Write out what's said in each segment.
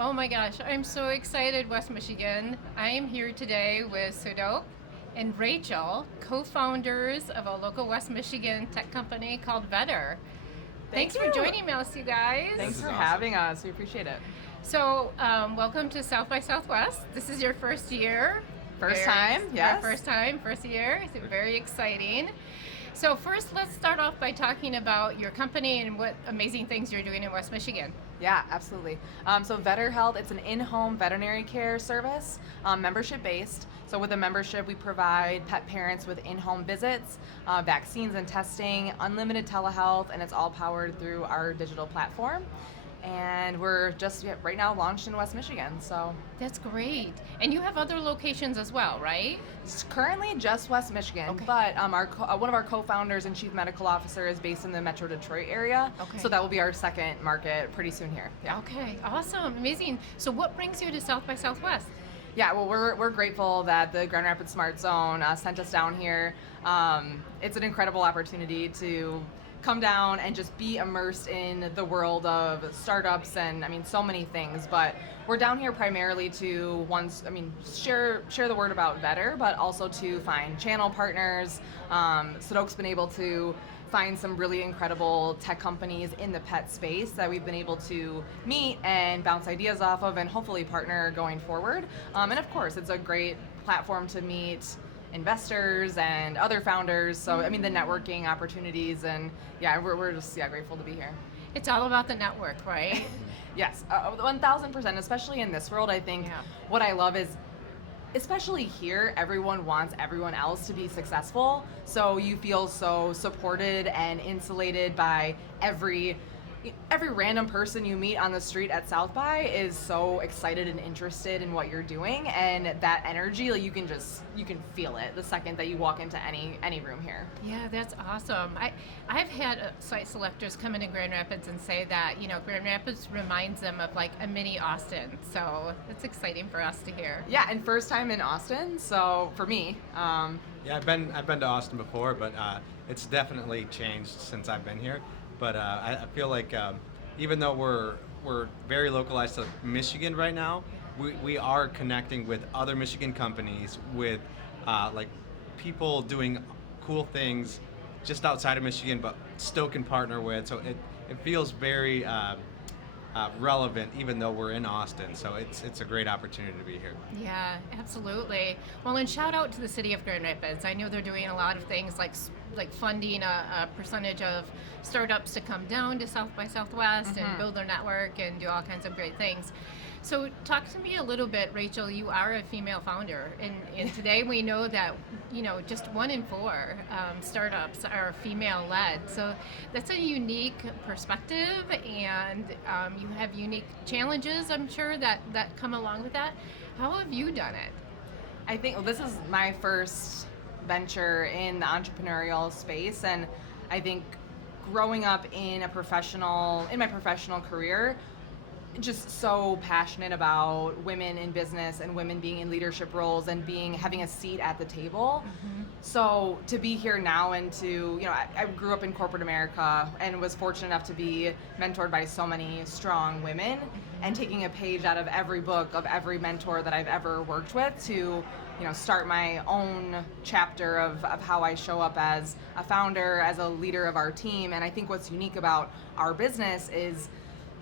Oh my gosh, I'm so excited, West Michigan. I am here today with Sadoc and Rachel, co-founders of a local West Michigan tech company called Vetr. Thanks for joining us, you guys. Thanks for having us. We appreciate it. So, welcome to South by Southwest. This is your first year. First time, yes. First year. It's very exciting. So first, let's start off by talking about your company and what amazing things you're doing in West Michigan. Yeah, absolutely. So Vetr Health, it's an in-home veterinary care service, membership-based. So with the membership, we provide pet parents with in-home visits, vaccines and testing, unlimited telehealth, and it's all powered through our digital platform. And we're just right now launched in West Michigan. So that's great. And you have other locations as well, right? It's currently just West Michigan, okay. But one of our co-founders and chief medical officer is based in the Metro Detroit area. Okay. So that will be our second market pretty soon here. Yeah. Okay, awesome, amazing. So what brings you to South by Southwest? Yeah, well, we're grateful that the Grand Rapids Smart Zone sent us down here. It's an incredible opportunity to come down and just be immersed in the world of startups and so many things. But we're down here primarily to share the word about Vetr, but also to find channel partners. Sadoc's been able to find some really incredible tech companies in the pet space that we've been able to meet and bounce ideas off of and hopefully partner going forward. And of course, it's a great platform to meet investors and other founders. So the networking opportunities, and we're just grateful to be here. It's all about the network, right? Yes, 1,000%. Especially in this world, I think what I love is, especially here, everyone wants everyone else to be successful. So you feel so supported and insulated by every random person you meet on the street at South by is so excited and interested in what you're doing, and that energy, like you can feel it the second that you walk into any room here. Yeah, that's awesome. I've had site selectors come into Grand Rapids and say that Grand Rapids reminds them of like a mini Austin. So it's exciting for us to hear. Yeah, and first time in Austin. So for me, yeah, I've been to Austin before, but it's definitely changed since I've been here. But I feel like even though we're very localized to Michigan right now, we are connecting with other Michigan companies, with like people doing cool things just outside of Michigan, but still can partner with. So it feels very relevant, even though we're in Austin. So it's a great opportunity to be here. Yeah, absolutely. Well, and shout out to the city of Grand Rapids. I know they're doing a lot of things like funding a percentage of startups to come down to South by Southwest and build their network and do all kinds of great things. So talk to me a little bit, Rachel. You are a female founder, and today we know that just 1 in 4 startups are female-led. So that's a unique perspective, and you have unique challenges, I'm sure, that come along with that. How have you done it? I think this is my first venture in the entrepreneurial space, and I think growing up in my professional career, just so passionate about women in business and women being in leadership roles and having a seat at the table. So to be here now and to, I grew up in corporate America and was fortunate enough to be mentored by so many strong women, and taking a page out of every book of every mentor that I've ever worked with to start my own chapter of how I show up as a founder, as a leader of our team. And I think what's unique about our business is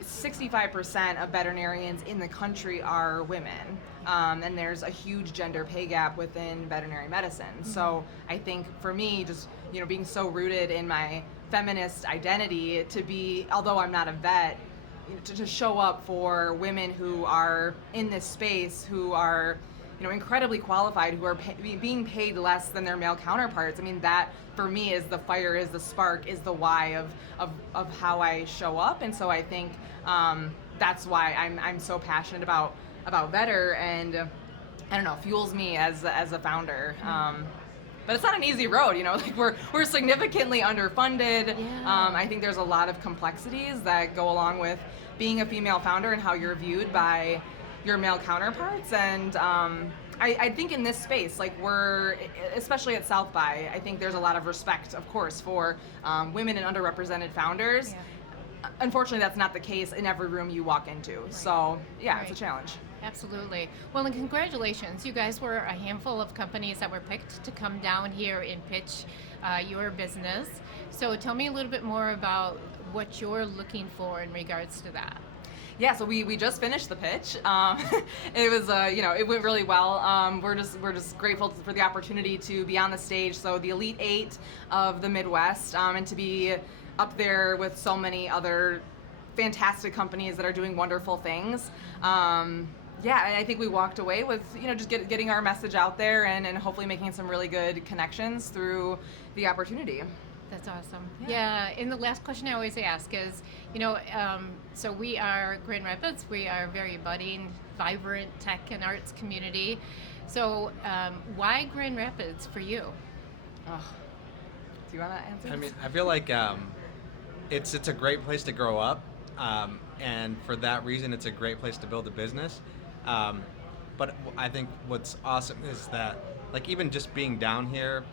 65% of veterinarians in the country are women. And there's a huge gender pay gap within veterinary medicine. So I think for me, just being so rooted in my feminist identity, to be, although I'm not a vet, to show up for women who are in this space, who are incredibly qualified, who are being paid less than their male counterparts. That for me is the fire, is the spark, is the why of how I show up. And so I think that's why I'm so passionate about Vetr, and I don't know, fuels me as a founder. But it's not an easy road, like we're significantly underfunded. Yeah. I think there's a lot of complexities that go along with being a female founder and how you're viewed by your male counterparts. And I think in this space, like especially at South by, I think there's a lot of respect, of course, for women and underrepresented founders. Yeah. unfortunately, that's not the case in every room you walk into. So yeah, it's a Right. challenge. Absolutely. Well, and congratulations. You guys were a handful of companies that were picked to come down here and pitch your business. So tell me a little bit more about what you're looking for in regards to that. Yeah, so we just finished the pitch. It was it went really well. We're just grateful for the opportunity to be on the stage. So the Elite Eight of the Midwest, and to be up there with so many other fantastic companies that are doing wonderful things. Yeah, and I think we walked away with just getting our message out there and hopefully making some really good connections through the opportunity. That's awesome. Yeah. And the last question I always ask is, so we are Grand Rapids. We are a very budding, vibrant tech and arts community. So why Grand Rapids for you? Oh. Do you want to answer? I mean, I feel like it's a great place to grow up, and for that reason, it's a great place to build a business. But I think what's awesome is that, like, even just being down here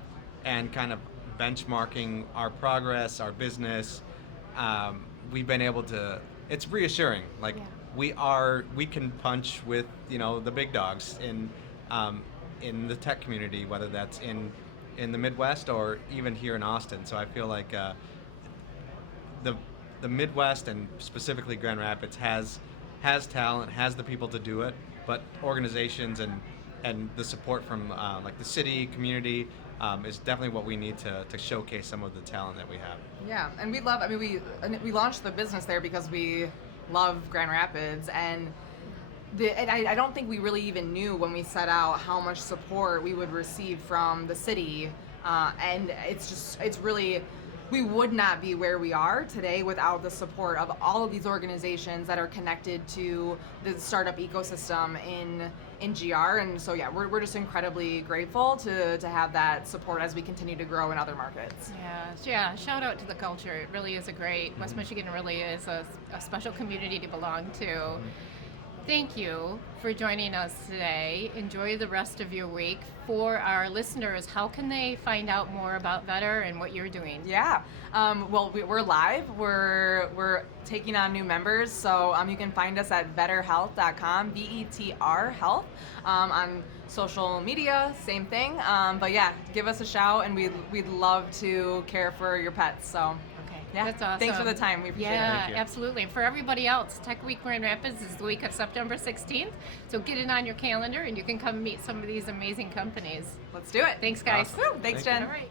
and kind of benchmarking our progress, our business, we've been able to. It's reassuring. Like we can punch with the big dogs in the tech community, whether that's in the Midwest or even here in Austin. So I feel like the Midwest and specifically Grand Rapids has talent, has the people to do it, but organizations and the support from like the city, community is definitely what we need to showcase some of the talent that we have. Yeah, and we launched the business there because we love Grand Rapids, and I don't think we really even knew when we set out how much support we would receive from the city, and it's really, we would not be where we are today without the support of all of these organizations that are connected to the startup ecosystem in GR. And so yeah, we're just incredibly grateful to have that support as we continue to grow in other markets. Yeah. Shout out to the culture. It really is West Michigan really is a special community to belong to. Thank you for joining us today. Enjoy the rest of your week. For our listeners, how can they find out more about Vetr and what you're doing? Yeah, well, we're live. We're taking on new members, so you can find us at vetrhealth.com, VETR Health, on social media, same thing. But yeah, give us a shout, and we'd love to care for your pets. So. Yeah, that's awesome. Thanks for the time. We appreciate it. Yeah, absolutely. For everybody else, Tech Week Grand Rapids is the week of September 16th. So get it on your calendar and you can come meet some of these amazing companies. Let's do it. Thanks, guys. Awesome. Woo, thanks, Thank Jen. All right.